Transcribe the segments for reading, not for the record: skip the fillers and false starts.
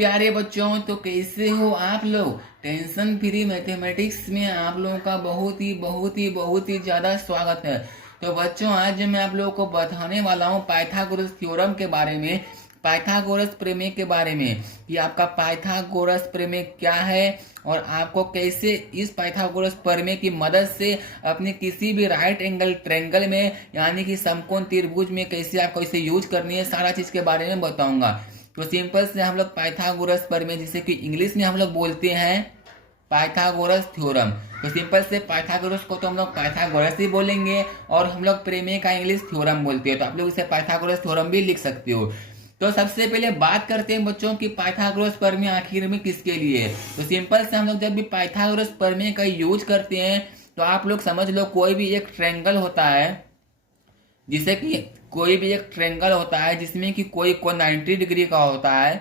प्यारे बच्चों, तो कैसे हो आप लोग। टेंशन फ्री मैथमेटिक्स में आप लोगों का बहुत ही ज़्यादा स्वागत है। तो बच्चों, आज मैं आप लोगों को बताने वाला हूँ पाइथागोरस थ्योरम के बारे में, पाइथागोरस प्रमेय के बारे में, कि आपका पाइथागोरस प्रमेय क्या है और आपको कैसे इस पाइथागोरस प्रमेय की मदद से अपने किसी भी राइट एंगल ट्रायंगल में, यानी कि समकोण त्रिभुज में कैसे आपको इसे यूज करनी है, सारा चीज के बारे में बताऊंगा। तो सिंपल से हम लोग पाइथागोरस प्रमेय, जिसे कि इंग्लिश में हम लोग बोलते हैं पाइथागोरस थ्योरम, तो सिंपल से पाइथागोरस को तो हम लोग पाइथागोरस ही बोलेंगे और हम लोग प्रमेय का इंग्लिश थ्योरम बोलते हैं, तो आप लोग इसे पाइथागोरस थ्योरम भी लिख सकते हो। तो सबसे पहले बात करते हैं बच्चों की पाइथागोरस प्रमेय आखिर में किसके लिए है। तो सिंपल से हम लोग जब भी पाइथागोरस प्रमेय का यूज करते हैं तो आप लोग समझ लो, कोई भी एक ट्रायंगल होता है, जिसे कि कोई भी एक ट्रायंगल होता है जिसमें कि कोई कोण 90 डिग्री का होता है।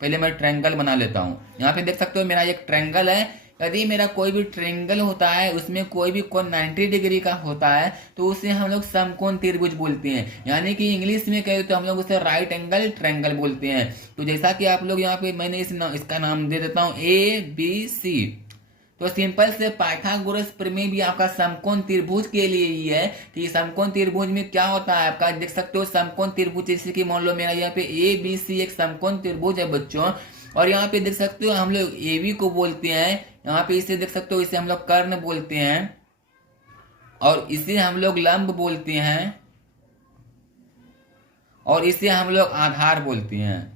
पहले मैं ट्रायंगल बना लेता हूँ। यहाँ पे देख सकते हो मेरा एक ट्रायंगल है। यदि मेरा कोई भी ट्रायंगल होता है, उसमें कोई भी कोण 90 डिग्री का होता है, तो उसे हम लोग समकोण त्रिभुज बोलते हैं, यानी कि इंग्लिश में कहे तो हम लोग उसे राइट एंगल ट्रायंगल बोलते हैं। तो जैसा कि आप लोग यहाँ पे मैंने इसका नाम दे देता हूँ ABC। तो सिंपल से पाइथागोरस प्रमेय भी आपका समकोण त्रिभुज के लिए ही है कि समकोण त्रिभुज में क्या होता है। आपका देख सकते हो समकोण त्रिभुज, जैसे कि मान लो मेरा यहाँ पे ABC एक समकोण त्रिभुज है बच्चों, और यहाँ पे देख सकते हो हम लोग AB को बोलते हैं। यहाँ पे इसे देख सकते हो, इसे हम लोग कर्ण बोलते हैं और इसे हम लोग लंब बोलते हैं और इसे हम लोग आधार बोलते हैं।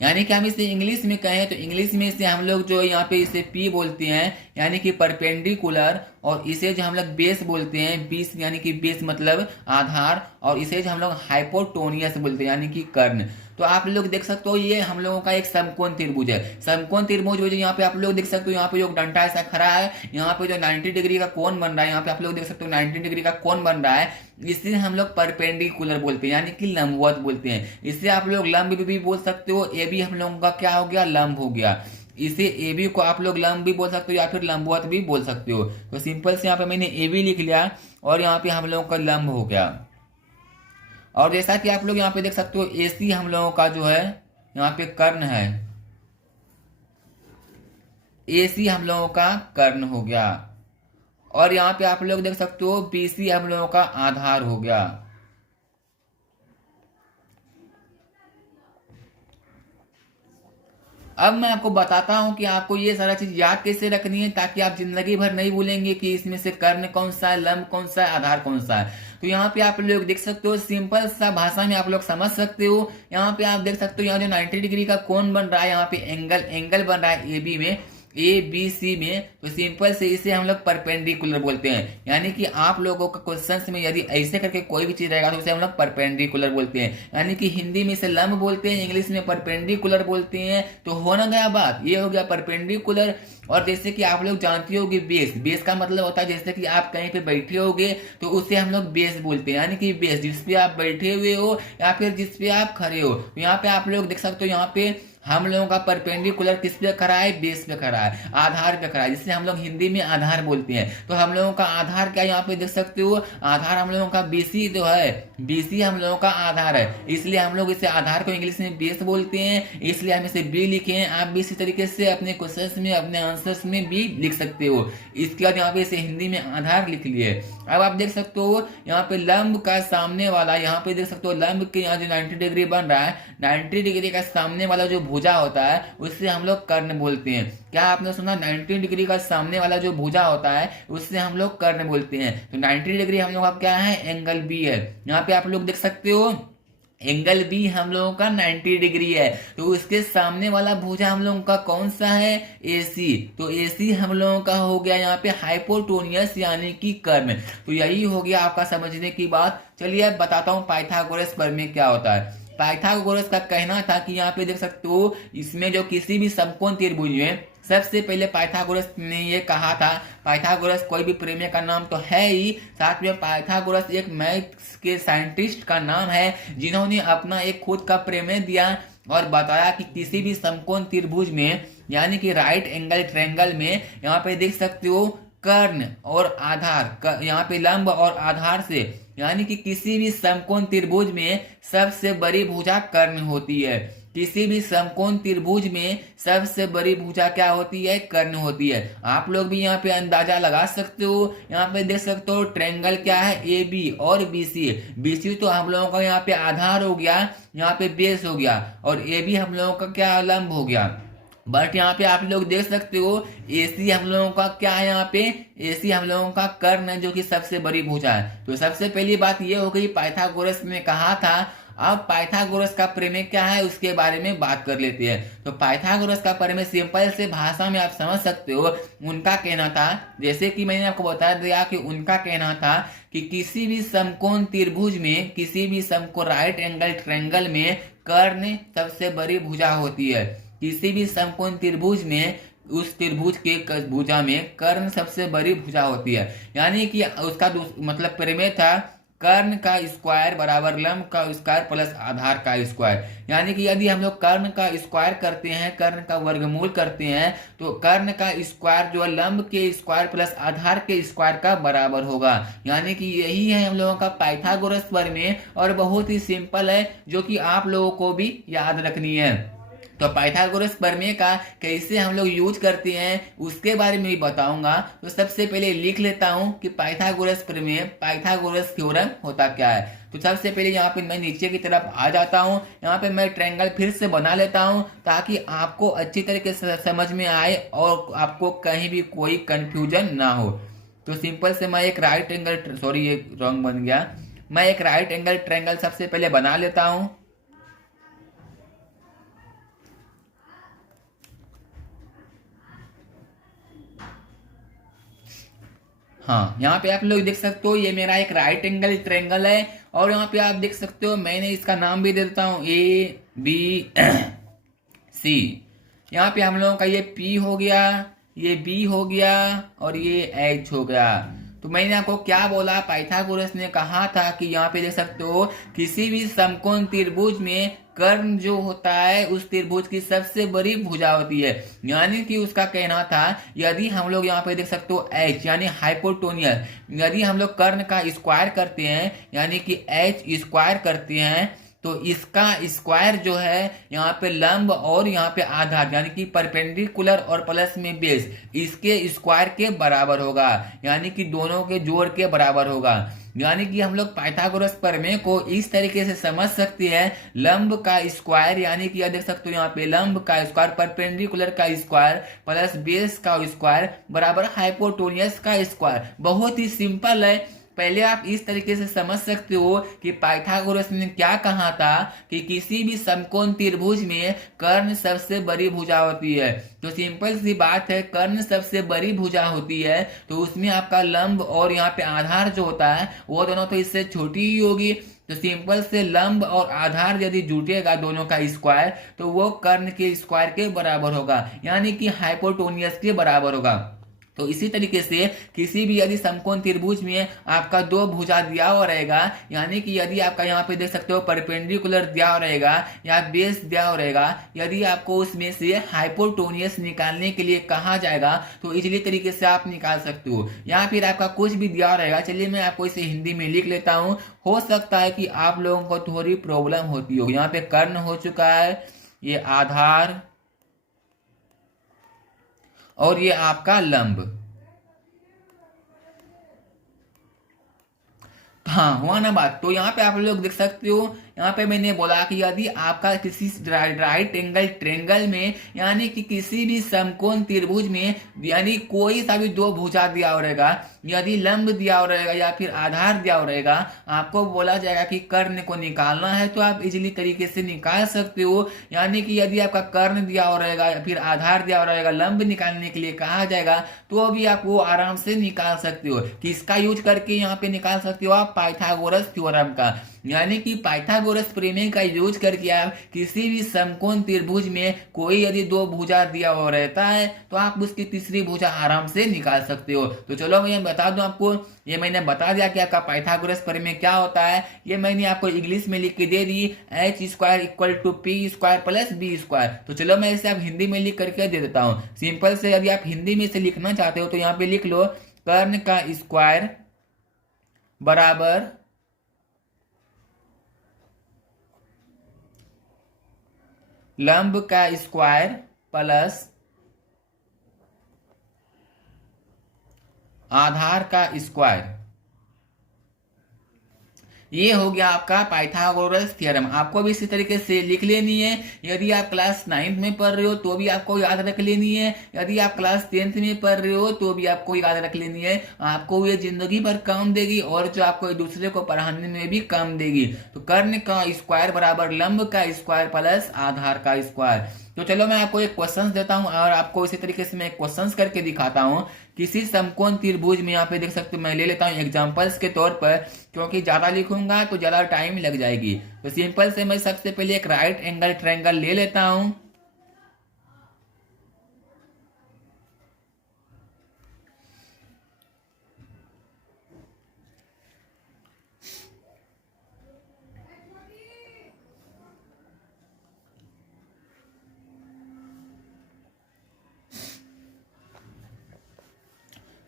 यानी कि हम इसे इंग्लिश में कहें तो इंग्लिश में इसे हम लोग जो यहाँ पे इसे P बोलते हैं, यानी कि परपेंडिकुलर, और इसे जो हम लोग बेस बोलते हैं, बेस यानी कि बेस मतलब आधार, और इसे जो हम लोग हाइपोटोनियस बोलते हैं यानी कि कर्ण। तो आप लोग देख सकते हो ये हम लोगों का एक समकोण त्रिभुज है। समकोण त्रिभुज यहाँ पे आप लोग देख सकते हो, यहाँ पे जो डंडा ऐसा खड़ा है, यहाँ पे जो 90 डिग्री का कोण बन रहा है, यहाँ पे आप लोग देख सकते हो 90 डिग्री का कोण बन रहा है, इसे हम लोग परपेंडिकुलर बोलते हैं, यानी कि लंबवत बोलते हैं। इसे आप लोग लंब भी बोल सकते हो। ए भी हम लोगों का क्या हो गया, लंब हो गया। इसे ए बी को आप लोग लंब भी बोल सकते हो या फिर लंबवत भी बोल सकते हो। तो सिंपल से यहाँ पे मैंने ए बी लिख लिया और यहाँ पे हम लोगों का लंब हो गया। और जैसा कि आप लोग यहाँ पे देख सकते हो AC हम लोगों का जो है यहाँ पे कर्ण है, AC हम लोगों का कर्ण हो गया। और यहाँ पे आप लोग देख सकते हो BC हम लोगों का आधार हो गया। अब मैं आपको बताता हूं कि आपको ये सारा चीज याद कैसे रखनी है, ताकि आप जिंदगी भर नहीं भूलेंगे कि इसमें से कर्ण कौन सा है, लंब कौन सा है, आधार कौन सा है। तो यहाँ पे आप लोग देख सकते हो, सिंपल सा भाषा में आप लोग समझ सकते हो। यहाँ पे आप देख सकते हो, यहाँ जो 90 डिग्री का कोण बन रहा है, यहाँ पे एंगल बन रहा है AB में, ABC में, तो सिंपल से इसे हम लोग परपेंडिकुलर बोलते हैं। यानी कि आप लोगों का क्वेश्चंस में यदि ऐसे करके कोई भी चीज रहेगा तो उसे हम लोग परपेंडिकुलर बोलते हैं। यानी कि हिंदी में इसे लंब बोलते हैं, इंग्लिश में परपेंडिकुलर बोलते हैं। तो हो ना गया बात, ये हो गया परपेंडिकुलर। और जैसे कि आप लोग जानते होगे बेस का मतलब होता है, जैसे कि आप कहीं पे बैठे होगे तो उसे हम लोग बेस बोलते हैं, यानी कि बेस जिस पे आप बैठे हुए हो या फिर जिस पे आप खड़े हो। तो यहाँ पे आप लोग देख सकते हो, यहाँ पे हम लोगों का परपेंडिकुलर किस पे खड़ा है, बेस पे खड़ा है, आधार पे खड़ा है, जिसे हम लोग हिंदी में आधार बोलते हैं। तो हम लोगों का आधार क्या, यहाँ पे देख सकते हो आधार हम लोगों का BC जो है, BC हम लोगों का आधार है, इसलिए हम लोग इसे आधार को इंग्लिश में बेस बोलते हैं, इसलिए हम इसे B लिखे हैं। आप भी इसी तरीके से अपने क्वेश्चंस में, अपने आंसर्स में भी लिख सकते हो। इसके बाद यहाँ पे इसे हिंदी में आधार लिख लिए। अब आप देख सकते हो यहाँ पे लंब का सामने वाला, यहाँ पे देख सकते हो लंब के यहाँ जो 90 डिग्री बन रहा है, 90 डिग्री का सामने वाला जो भुजा होता है उससे हम लोग कर्ण बोलते हैं। क्या आपने सुना, 90 डिग्री का सामने वाला जो भुजा होता है उससे हम लोग कर्ण बोलते हैं। तो 90 डिग्री हम लोग का क्या है, एंगल B है। यहाँ पे आप लोग देख सकते हो एंगल B हम लोगों का 90 डिग्री है, तो उसके सामने वाला भुजा हम लोगों का कौन सा है, AC। तो AC हम लोगों का हो गया यहाँ पे हाइपोटोनियस यानी कि कर्ण। तो यही हो गया आपका समझने की बात। चलिए अब बताता हूँ पाइथागोरस प्रमेय क्या होता है। पाइथागोरस का कहना था कि यहाँ पे देख सकते हो, इसमें जो किसी भी समकोण त्रिभुज में सबसे पहले पाइथागोरस ने ये कहा था, पाइथागोरस कोई भी प्रमेय का नाम तो है ही, साथ में पाइथागोरस एक मैथ्स के साइंटिस्ट का नाम है, जिन्होंने अपना एक खुद का प्रमेय दिया और बताया कि किसी भी समकोण त्रिभुज में, यानी कि राइट एंगल ट्रायंगल में, यहाँ पे देख सकते हो कर्ण और आधार, यहाँ पे लंब और आधार से यानी कि किसी भी समकोण त्रिभुज में सबसे बड़ी भुजा कर्ण होती है। किसी भी समकोण त्रिभुज में सबसे बड़ी भुजा क्या होती है? कर्ण होती है। आप लोग भी यहाँ पे अंदाजा लगा सकते हो। यहाँ पे देख सकते हो ट्रायंगल क्या है? ए बी और बी सी। बी सी तो हम लोगों का यहाँ पे आधार हो गया, यहाँ पे बेस हो गया, और ए बी हम लोगों का क्या? लंब हो गया। बट यहाँ पे आप लोग देख सकते हो एसी हम लोगों का क्या है? यहाँ पे एसी हम लोगों का कर्ण है, जो कि सबसे बड़ी भुजा है। तो सबसे पहली बात ये हो गई, पाइथागोरस ने कहा था। अब पाइथागोरस का प्रमेय क्या है उसके बारे में बात कर लेते हैं। तो पाइथागोरस का प्रमेय सिंपल से भाषा में आप समझ सकते हो। उनका कहना था, जैसे कि मैंने आपको बता दिया कि उनका कहना था कि किसी भी समकोण त्रिभुज में, किसी भी समकोण राइट एंगल ट्रायंगल में कर्ण सबसे बड़ी भुजा होती है। किसी भी समकोण त्रिभुज में उस त्रिभुज के भुजा में कर्ण सबसे बड़ी भुजा होती है। यानी कि उसका मतलब प्रमेय था कर्ण का स्क्वायर बराबर लंब का स्क्वायर प्लस आधार का स्क्वायर। यानी कि यदि हम लोग कर्ण का स्क्वायर करते हैं, कर्ण का वर्गमूल करते हैं, तो कर्ण का स्क्वायर जो है लंब के स्क्वायर प्लस आधार के स्क्वायर का बराबर होगा। यानी कि यही है हम लोगों का पाइथागोरस प्रमेय, और बहुत ही सिंपल है, जो कि आप लोगों को भी याद रखनी है। तो पाइथागोरस प्रमेय का कैसे हम लोग यूज करते हैं उसके बारे में भी बताऊंगा। तो सबसे पहले लिख लेता हूं कि पाइथागोरस प्रमेय, पाइथागोरस थ्योरम होता क्या है। तो सबसे पहले यहाँ पे मैं नीचे की तरफ आ जाता हूँ। यहाँ पे मैं ट्रायंगल फिर से बना लेता हूँ ताकि आपको अच्छी तरीके से समझ में आए और आपको कहीं भी कोई कंफ्यूजन ना हो। तो सिंपल से मैं एक राइट एंगल, सॉरी ये रॉन्ग बन गया, मैं एक राइट एंगल ट्रायंगल सबसे पहले बना लेता हूँ। हाँ, यहाँ पे आप लोग देख सकते हो ये मेरा एक राइट एंगल ट्रायंगल है, और यहाँ पे आप देख सकते हो मैंने इसका नाम भी दे देता हूँ ए बी सी। यहाँ पे हम लोगों का ये पी हो गया, ये बी हो गया, और ये एच हो गया। तो मैंने आपको क्या बोला, पाइथागोरस ने कहा था कि यहाँ पे देख सकते हो किसी भी समकोण त्रिभुज में कर्ण जो होता है उस त्रिभुज की सबसे बड़ी भुजा होती है। यानी कि उसका कहना था यदि हम लोग यहाँ पे देख सकते हो एच यानी हाइपोटोनियस, यदि हम लोग कर्ण का स्क्वायर करते हैं यानी कि एच स्क्वायर करते हैं, तो इसका स्क्वायर जो है यहाँ पे लंब और यहाँ पे आधार यानी कि परपेंडिकुलर और प्लस में बेस, इसके स्क्वायर के बराबर होगा। यानी कि दोनों के जोड़ के बराबर होगा। यानी कि हम लोग पाइथागोरस प्रमेय को इस तरीके से समझ सकते हैं, लंब का स्क्वायर यानी कि देख सकते हो यहाँ पे लंब का स्क्वायर परपेंडिकुलर का स्क्वायर प्लस बेस का स्क्वायर बराबर हाइपोटोनियस का स्क्वायर। बहुत ही सिंपल है। पहले आप इस तरीके से समझ सकते हो कि पाइथागोरस ने क्या कहा था कि किसी भी समकोण त्रिभुज में कर्ण सबसे बड़ी भुजा होती है। तो सिंपल सी बात है, कर्ण सबसे बड़ी भुजा होती है तो उसमें आपका लंब और यहाँ पे आधार जो होता है वो दोनों तो इससे छोटी ही होगी। तो सिंपल से लंब और आधार यदि जुटेगा दोनों का स्क्वायर तो वो कर्ण के स्क्वायर के बराबर होगा, यानी कि हाइपोटोनियस के बराबर होगा। तो इसी तरीके से किसी भी यदि समकोण त्रिभुज में आपका दो भुजा दिया हुआ रहेगा, यानी कि यदि आपका यहाँ पे देख सकते हो परपेंडिकुलर दिया हुआ रहेगा या बेस दिया हुआ रहेगा, यदि आपको उसमें से हाइपोटोनियस निकालने के लिए कहा जाएगा तो इजीली तरीके से आप निकाल सकते हो। या फिर आपका कुछ भी दिया हुआ रहेगा, चलिए मैं आपको इसे हिंदी में लिख लेता हूँ। हो सकता है कि आप लोगों को थोड़ी प्रॉब्लम होती हो। यहाँ पे कर्ण हो चुका है, ये आधार, और ये आपका लंब। हाँ हुआ ना बात। तो यहाँ पे आप लोग देख सकते हो, यहाँ पे मैंने बोला कि यदि आपका किसी राइट एंगल ट्रायंगल में यानी कि किसी भी समकोण त्रिभुज में यानी कोई सा भी दो भुजा दिया हो रहेगा, यदि लंब दिया हो रहेगा या फिर आधार दिया हो रहेगा, आपको बोला जाएगा कि कर्ण को निकालना है तो आप इजीली तरीके से निकाल सकते हो। यानी कि यदि आपका कर्ण दिया हो रहेगा या फिर आधार दिया हो रहेगा, लंब निकालने के लिए कहा जाएगा तो भी आप वो आराम से निकाल सकते हो। किसका यूज करके यहाँ पे निकाल सकते हो आप? पाइथागोरस थ्योरम का। यानी कि पाइथागोरस प्रमेय का यूज करके आप किसी भी समकोण त्रिभुज में कोई यदि दो भुजा दिया हुआ रहता है तो आप उसकी तीसरी भुजा आराम से निकाल सकते हो। तो चलो मैं बता दूं आपको, ये मैंने बता दिया कि आपका पाइथागोरस प्रमेय क्या होता है। ये मैंने आपको इंग्लिश में लिख के दे दी, H square equal to P square plus B square. तो चलो मैं इसे आप हिंदी में लिख करके दे देता हूँ। सिंपल से यदि आप हिंदी में इसे लिखना चाहते हो तो यहाँ पे लिख लो, कर्ण का स्क्वायर बराबर लंब का स्क्वायर प्लस आधार का स्क्वायर। ये हो गया आपका पाइथागोरस थ्योरम। आपको भी इसी तरीके से लिख लेनी है। यदि आप क्लास 9th में पढ़ रहे हो तो भी आपको याद रख लेनी है। यदि आप क्लास 10th में पढ़ रहे हो तो भी आपको याद रख लेनी है। आपको ये जिंदगी भर काम देगी और जो आपको दूसरे को पढ़ाने में भी काम देगी। तो कर्ण का स्क्वायर बराबर लंब का स्क्वायर प्लस आधार का स्क्वायर। तो चलो मैं आपको एक क्वेश्चन देता हूं और आपको इसी तरीके से मैं एक क्वेश्चन करके दिखाता हूं। किसी समकोण त्रिभुज में यहाँ पे देख सकते हो, मैं ले लेता हूँ एग्जांपल्स के तौर पर, क्योंकि ज्यादा लिखूंगा तो ज्यादा टाइम लग जाएगी। तो सिंपल से मैं सबसे पहले एक राइट एंगल ट्रायंगल ले लेता हूं।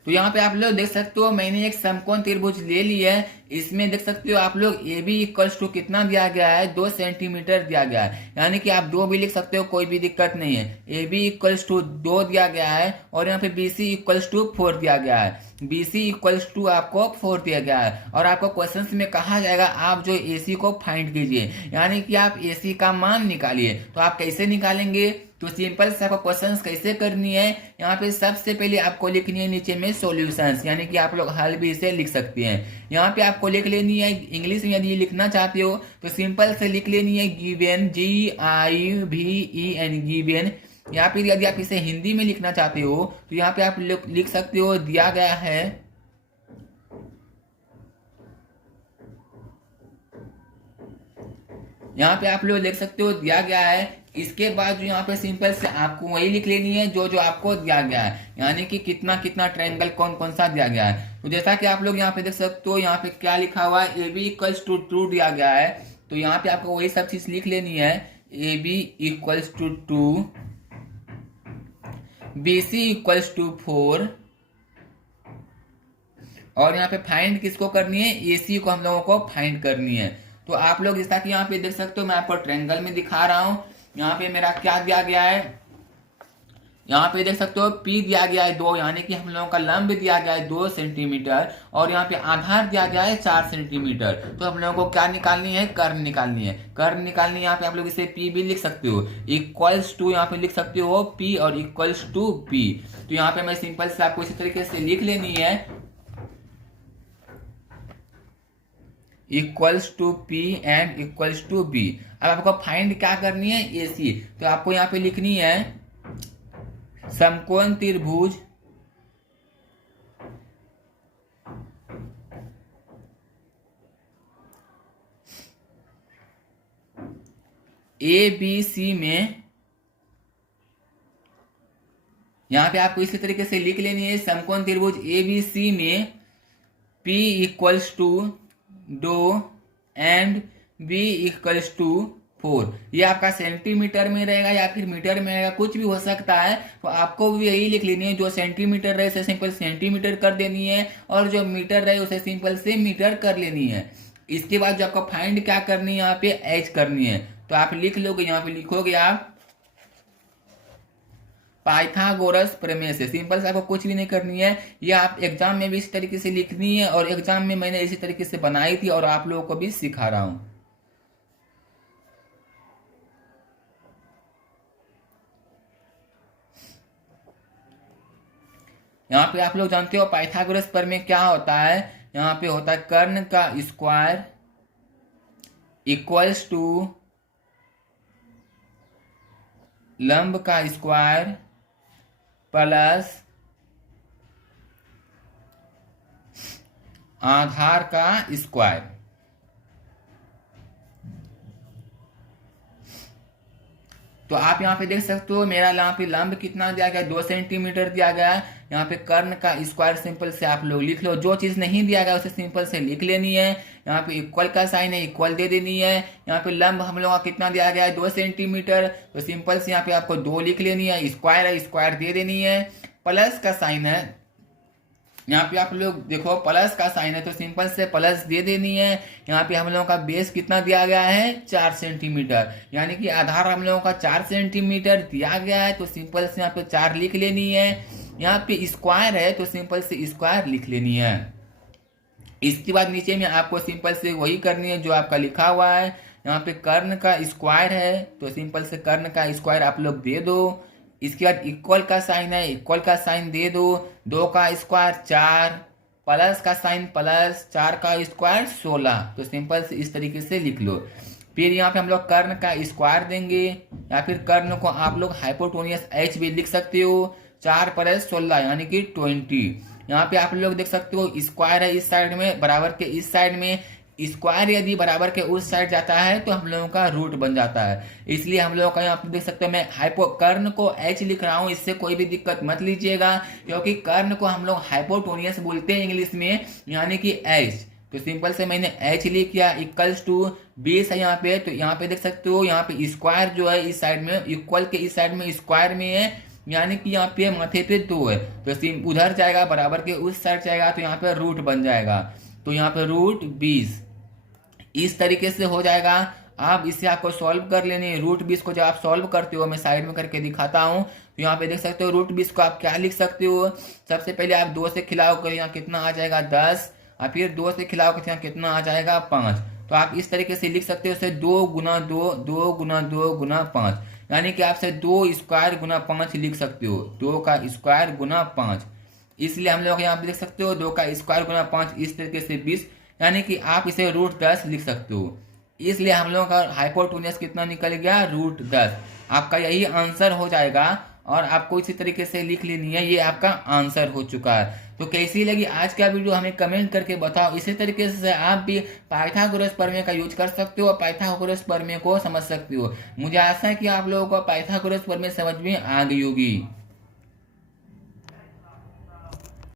तो यहाँ पे आप लोग देख सकते हो मैंने एक समकोण त्रिभुज ले लिया है। इसमें देख सकते हो आप लोग ए बी इक्वल्स टू कितना दिया गया है, 2 सेंटीमीटर दिया गया है। यानी कि आप 2 भी लिख सकते हो, कोई भी दिक्कत नहीं है। ए बी इक्वल्स टू 2 दिया गया है और यहाँ पे बी सी इक्वल्स टू 4 दिया गया है। बी सी इक्वल्स टू आपको 4 दिया गया है और आपको क्वेश्चन में कहा जाएगा आप जो ए सी को फाइंड कीजिए, यानी कि आप ए सी का मान निकालिए। तो आप कैसे निकालेंगे, तो सिंपल से आपको क्वेश्चंस कैसे करनी है, यहाँ पे सबसे पहले आपको लिखनी है नीचे में सॉल्यूशंस, यानी कि आप लोग हल भी इसे लिख सकते हैं। यहाँ पे आपको लिख लेनी है इंग्लिश में, यदि लिखना चाहते हो तो सिंपल से लिख लेनी है गिवन, GIVEN गिवन। या फिर यदि आप इसे हिंदी में लिखना चाहते हो तो यहाँ पे आप लिख सकते हो दिया गया है। यहाँ पे आप लोग लिख सकते हो दिया गया है। इसके बाद जो यहाँ पे सिंपल से आपको वही लिख लेनी है जो जो आपको दिया गया है, यानी कि कितना कितना ट्रायंगल कौन कौन सा दिया गया है। तो जैसा कि आप लोग यहाँ पे देख सकते हो, यहाँ पे क्या लिखा हुआ है, ए बी इक्वल्स टू 2 दिया गया है। तो यहाँ पे आपको वही सब चीज लिख लेनी है, a b equals to 2, b c equals to 4 और यहाँ पे फाइंड किसको करनी है, ए सी को हम लोगों को फाइंड करनी है। तो आप लोग जैसा कि यहाँ पे देख सकते हो, मैं आपको ट्रायंगल में दिखा रहा हूं। यहाँ पे मेरा क्या दिया गया है, यहाँ पे देख सकते हो P दिया गया है 2, यानी कि हम लोगों का लंब दिया गया है 2 सेंटीमीटर और यहाँ पे आधार दिया गया है 4 सेंटीमीटर। तो हम लोगों को क्या निकालनी है, कर्ण निकालनी है। कर्ण निकालनी है, यहाँ पे आप लोग इसे P भी लिख सकते हो, इक्वल्स टू यहाँ पे लिख सकते हो P और इक्वल्स टू P। तो यहाँ पे मैं सिंपल से आपको इसी तरीके से लिख लेनी है, equals to P and equals to B। अब आपको फाइंड क्या करनी है, ए सी। तो आपको यहाँ पे लिखनी है समकोण त्रिभुज ए बी सी में, यहाँ पे आपको इसी तरीके से लिख लेनी है समकोण त्रिभुज ए बी सी में P equals to 2 and B equals to 4। ये आपका सेंटीमीटर में रहेगा या फिर मीटर में रहेगा, कुछ भी हो सकता है। तो आपको भी यही लिख लेनी है, जो सेंटीमीटर रहे उसे सिंपल सेंटीमीटर कर देनी है और जो मीटर रहे उसे सिंपल से मीटर कर लेनी है। इसके बाद जो आपको फाइंड क्या करनी है, यहाँ पे एच करनी है। तो आप लिख लोगे, यहाँ पे लिखोगे आप पाइथागोरस प्रमेय से। सिंपल से आपको कुछ भी नहीं करनी है, ये आप एग्जाम में भी इस तरीके से लिखनी है और एग्जाम में मैंने इसी तरीके से बनाई थी और आप लोगों को भी सिखा रहा हूं। यहाँ पे आप लोग जानते हो पाइथागोरस प्रमेय क्या होता है। यहाँ पे होता है कर्ण का स्क्वायर इक्वल्स टू लंब का स्क्वायर प्लस आधार का स्क्वायर। तो आप यहाँ पे देख सकते हो मेरा यहाँ पे लंब कितना दिया गया, 2 सेंटीमीटर दिया गया है। यहाँ पे कर्ण का स्क्वायर सिंपल से आप लोग लिख लो, जो चीज नहीं दिया गया उसे सिंपल से लिख लेनी है। यहाँ पे इक्वल का साइन है, इक्वल दे देनी है। यहाँ पे लंब हम लोग का कितना दिया गया है, 2 सेंटीमीटर। तो सिंपल से यहाँ पे आपको 2 लिख लेनी है, स्क्वायर है स्क्वायर दे देनी है, प्लस का साइन है, यहाँ पे आप लोग देखो प्लस का साइन है तो सिंपल से प्लस दे देनी है। यहाँ पे हम लोगों का बेस कितना दिया गया है 4 सेंटीमीटर, यानी कि आधार हम लोगों का 4 सेंटीमीटर दिया गया है तो सिंपल से यहाँ पे 4 लिख लेनी है। यहाँ पे स्क्वायर है तो सिंपल से स्क्वायर लिख लेनी है। इसके बाद नीचे में आपको सिंपल से वही करनी है जो आपका लिखा हुआ है। यहाँ पे कर्ण का स्क्वायर है तो सिंपल से कर्ण का स्क्वायर आप लोग दे दो। इसके बाद इक्वल का साइन है, इक्वल का साइन दे दो। 2 का स्क्वायर 4, प्लस का साइन प्लस, 4 का स्क्वायर 16, तो सिंपल से इस तरीके से लिख लो। फिर यहाँ पे हम लोग कर्ण का स्क्वायर देंगे या फिर कर्ण को आप लोग हाइपोटेन्यूस h भी लिख सकते हो। 4 + 16 यानी कि 20। यहाँ पे आप लोग देख सकते हो स्क्वायर है इस साइड में, बराबर के इस साइड में। स्क्वायर यदि बराबर के उस साइड जाता है तो हम लोगों का रूट बन जाता है। इसलिए हम लोगों का यहाँ पे देख सकते हो मैं कर्ण को h लिख रहा हूँ, इससे कोई भी दिक्कत मत लीजिएगा क्योंकि कर्ण को हम लोग हाइपोटेन्यूस बोलते हैं इंग्लिश में, यानी कि h। तो सिंपल से मैंने h लिख किया इक्वल्स टू 20 है यहाँ पे। तो यहाँ पे देख सकते हो यहाँ पे स्क्वायर जो है इस साइड में, इक्वल के इस साइड में स्क्वायर में है, यानी कि यहाँ पे माथे पे 2 है तो उधर जाएगा, बराबर के उस साइड जाएगा तो यहाँ पे रूट बन जाएगा। तो यहाँ पे रूट 20 इस तरीके से हो जाएगा। आप इसे आपको सॉल्व कर लेने। रूट 20 को जब आप सॉल्व करते हो, मैं साइड में करके दिखाता हूँ, तो यहाँ पे देख सकते हो रूट 20 को आप क्या लिख सकते हो। सबसे पहले आप 2 से खिलाओ कर यहाँ कितना आ जाएगा 10, और फिर 2 से खिलाओ कर यहाँ कितना आ जाएगा 5। तो आप इस तरीके से लिख सकते हो उसे 2 गुना 2, 2 गुना 2 गुना 5, यानी कि आपसे 2 स्क्वायर गुना 5 लिख सकते हो। 2 का स्क्वायर गुना 5, इसलिए हम लोग यहाँ पे देख सकते हो 2 का स्क्वायर गुना 5 इस तरीके से 20, यानी कि आप इसे रूट 10 लिख सकते हो। इसलिए हम लोगों का हाइपोटेन्यूस कितना निकल गया रूट 10। आपका यही आंसर हो जाएगा और आपको इसी तरीके से लिख लेनी है। ये आपका आंसर हो चुका है। तो कैसी लगी आज का वीडियो हमें कमेंट करके बताओ। इसी तरीके से आप भी पाइथागोरस प्रमेय का यूज कर सकते हो और पाइथागोरस प्रमेय को समझ सकते हो। मुझे आशा है कि आप लोगों को पाइथागोरस प्रमेय समझ में आ गई होगी।